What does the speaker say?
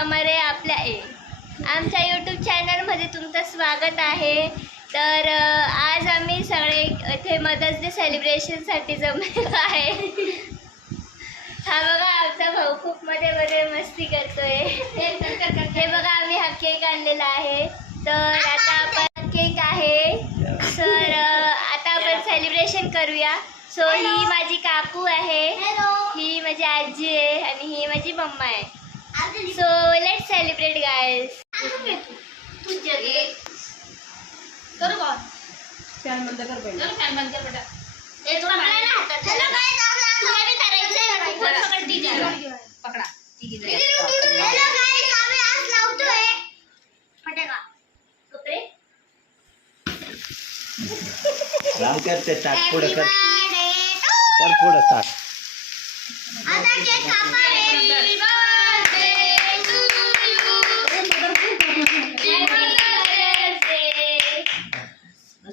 आपल्या ए आमच्या यूट्यूब चॅनलमध्ये तुमचं स्वागत आहे तर आज आम्ही सगळे इथे मदर्स डे सेलिब्रेशनसाठी जमलेलो आहे हा बघा आमचा भाऊ खूप मध्ये मध्ये मस्ती करतोय हे बघा आम्ही हा केक आणलेला आहे तर आता आपण केक आहे तर आता आपण सेलिब्रेशन करूया सो ही माझी काकू आहे ही माझी आजी आहे आणि ही माझी मम्मा आहे सेपरेट गाइस तू जगे करो बात फैन बंद कर बेटा चलो फैन बंद कर बेटा ये थोड़ा बड़ा ना चलो गाइस आप लोग थोड़ा भी तरह से पकड़ पकड़ती जा पकड़ा ठीक है हेलो गाइस आप लोग आज लाउड तो है फटेगा कपड़े राम करते टाक पूरा कर कर पूरा टाक आता के पापा